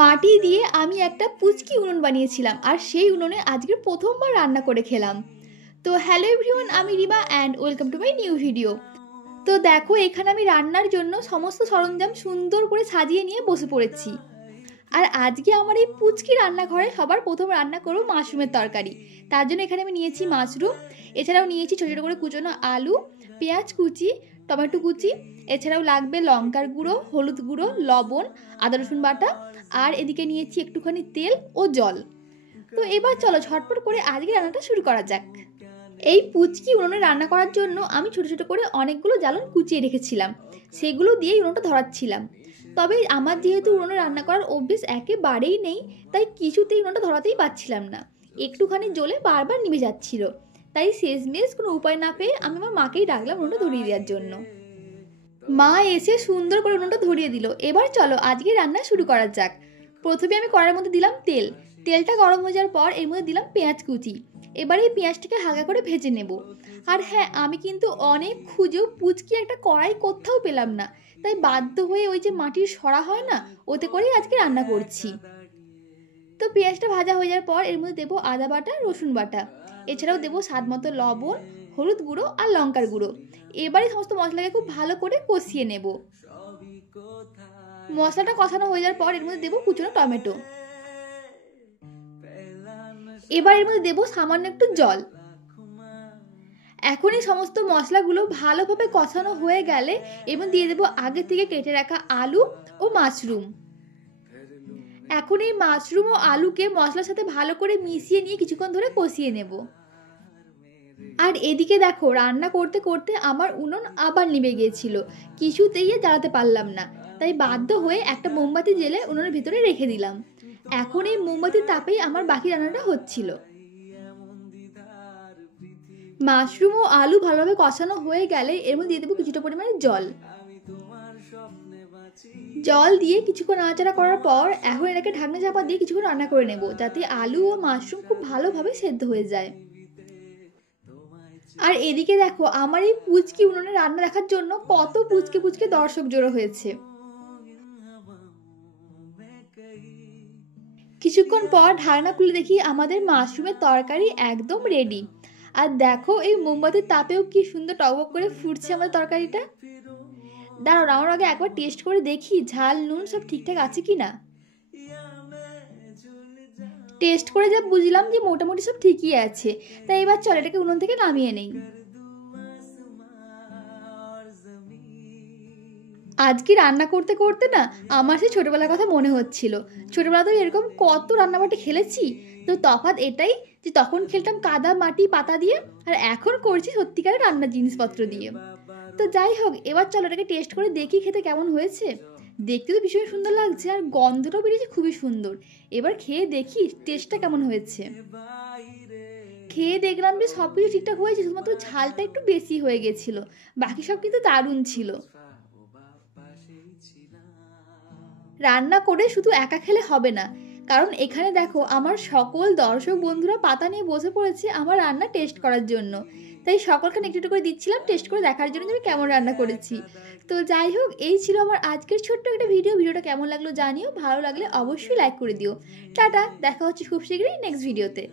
মাটি দিয়ে আমি একটা পুচকি উনুন বানিয়েছিলাম আর সেই উনুনে আজকে প্রথমবার রান্না করে খেলাম। তো হ্যালো এভরিওয়ান, আমি Rima and welcome to my new video. তো দেখো, এখানে আমি রান্নার জন্য সমস্ত সরঞ্জাম সুন্দর করে সাজিয়ে নিয়ে বসে পড়েছি। আর আজকে আমার এই পুচকি রান্নাঘরে সবার প্রথম রান্না করবো মাশরুমের তরকারি। তার জন্য এখানে আমি নিয়েছি মাশরুম, এছাড়াও নিয়েছি ছোটো ছোটো করে কুচোনো আলু, পেঁয়াজ কুচি, টমেটো কুচি, এছাড়াও লাগবে লঙ্কার গুঁড়ো, হলুদ গুঁড়ো, লবণ, আদা রসুন বাটা, আর এদিকে নিয়েছি একটুখানি তেল ও জল। তো এবার চলো ঝটপট করে আজকে রান্নাটা শুরু করা যাক। এই পুচকি উনুনে রান্না করার জন্য আমি ছোটো ছোটো করে অনেকগুলো জ্বালন কুচিয়ে রেখেছিলাম, সেগুলো দিয়েই উনুনটা ধরাচ্ছিলাম। তবে আমার যেহেতু উনুনে রান্না করার অভ্যেস একেবারেই নেই, তাই কিছুতেই উনুনটা ধরাতেই পারছিলাম না, একটুখানি জ্বলে বারবার নিভে যাচ্ছিল। তাই শেষমেশ কোনো উপায় না পেয়ে আমি আমার মাকেই ডাকলাম উনুনটা ধরিয়ে দেওয়ার জন্য। মা এসে সুন্দর করে উনুনটা ধরিয়ে দিল। এবার চলো আজকে রান্না শুরু করা যাক। প্রথমে আমি কড়াইয়ের মধ্যে দিলাম তেল। তেলটা গরম হয়ে যাওয়ার পর এর মধ্যে দিলাম পেঁয়াজ কুচি। এবারে এই পেঁয়াজটাকে হালকা করে ভেজে নেব। আর হ্যাঁ, আমি কিন্তু অনেক খুঁজেও পুচকি একটা কড়াই কোথাও পেলাম না, তাই বাধ্য হয়ে ওই যে মাটির সরা হয় না, ওতে করেই আজকে রান্না করছি। তো পেঁয়াজটা ভাজা হয়ে যাওয়ার পর এর মধ্যে দেবো আদা বাটা, রসুন বাটা, এছাড়াও দেবো স্বাদ মতো লবণ, হলুদ গুঁড়ো আর লঙ্কার গুঁড়ো। এবারে সমস্ত মশলাকে খুব ভালো করে কষিয়ে নেব। মশলাটা কষানো হয়ে যাওয়ার পর এর মধ্যে দেবো কুচনো টমেটো। এবার এর মধ্যে দেবো সামান্য একটু জল। এখন এই সমস্ত মশলাগুলো ভালোভাবে কষানো হয়ে গেলে এর মধ্যে দিয়ে দেবো আগে থেকে কেটে রাখা আলু ও মাশরুম। এখন এই মাশরুম ও আলুকে মশলার সাথে ভালো করে মিশিয়ে নিয়ে কিছুক্ষণ ধরে কষিয়ে নেব। আর এদিকে দেখো, রান্না করতে করতে আমার উনুন আবার নিভে গিয়েছিল, কিছুতেই জ্বালাতে পারলাম না, তাই বাধ্য হয়ে একটা মোমবাতি জেলে উনুনের ভিতরে রেখে দিলাম। এখন এই মোমবাতির তাপেই আমার বাকি রান্নাটা হচ্ছিল। মাশরুম ও আলু ভালোভাবে কষানো হয়ে গেলে এর মধ্যে দিয়ে দেবো কিছুটা পরিমাণে জল। জল দিয়ে কিছুক্ষণ নাড়াচাড়া করার পর এখন এটাকে ঢাকনা চাপা দিয়ে কিছুক্ষণ রান্না করে নেব, যাতে আলু ও মাশরুম খুব ভালোভাবে সেদ্ধ হয়ে যায়। আর এদিকে দেখো, আমার এই পুচকি উনুনে রান্না দেখার জন্য কত পুচকে পুচকে দর্শক জড়ো হয়েছে। কিছুক্ষণ পর ঢাকনা খুলে দেখি আমাদের মাশরুমের তরকারি একদম রেডি। আর দেখো, এই মোমবাতির তাপেও কি সুন্দর টকবক করে ফুটছে আমাদের তরকারিটা। দাঁড়াও, আমার আগে একবার টেস্ট করে দেখি ঝাল নুন সব ঠিকঠাক আছে কিনা। টেস্ট করে যা বুঝলাম যে মোটামুটি সব ঠিকই আছে, তাই এবার চল এটাকে উনুন থেকে নামিয়ে নেই। আজকে রান্না করতে করতে না আমার সেই ছোটোবেলার কথা মনে হচ্ছিল। ছোটোবেলাতে এরকম কত রান্নাবাটি খেলেছি, তো তফাৎ এটাই যে তখন খেলতাম কাদা মাটি পাতা দিয়ে, আর এখন করছি সত্যিকারের রান্নার জিনিসপত্র দিয়ে। তো যাই হোক, এবার চলো এটাকে টেস্ট করে দেখি খেতে কেমন হয়েছে। দেখতে তো ভীষণ সুন্দর লাগছে আর গন্ধটাও বেরিয়েছে খুবই সুন্দর। এবার খেয়ে দেখি টেস্টটা কেমন হয়েছে। খেয়ে দেখলাম যে সব কিছু ঠিকঠাক হয়েছে, শুধুমাত্র ঝালটা একটু বেশি হয়ে গেছিলো, বাকি সব কিন্তু দারুণ ছিল। রান্না করে শুধু একা খেলে হবে না, কারণ এখানে দেখো আমার সকল দর্শক বন্ধুরা পাতা নিয়ে বসে পড়েছে আমার রান্না টেস্ট করার জন্য। তাই সকলকে একটু একটু করে দিচ্ছিলাম টেস্ট করে দেখার জন্য যে আমি কেমন রান্না করেছি। তো যাই হোক, এই ছিল আমার আজকের ছোট্ট একটা ভিডিওটা কেমন লাগলো জানিও, ভালো লাগলে অবশ্যই লাইক করে দিও। টাটা, দেখা হচ্ছে খুব শীঘ্রই নেক্সট ভিডিওতে।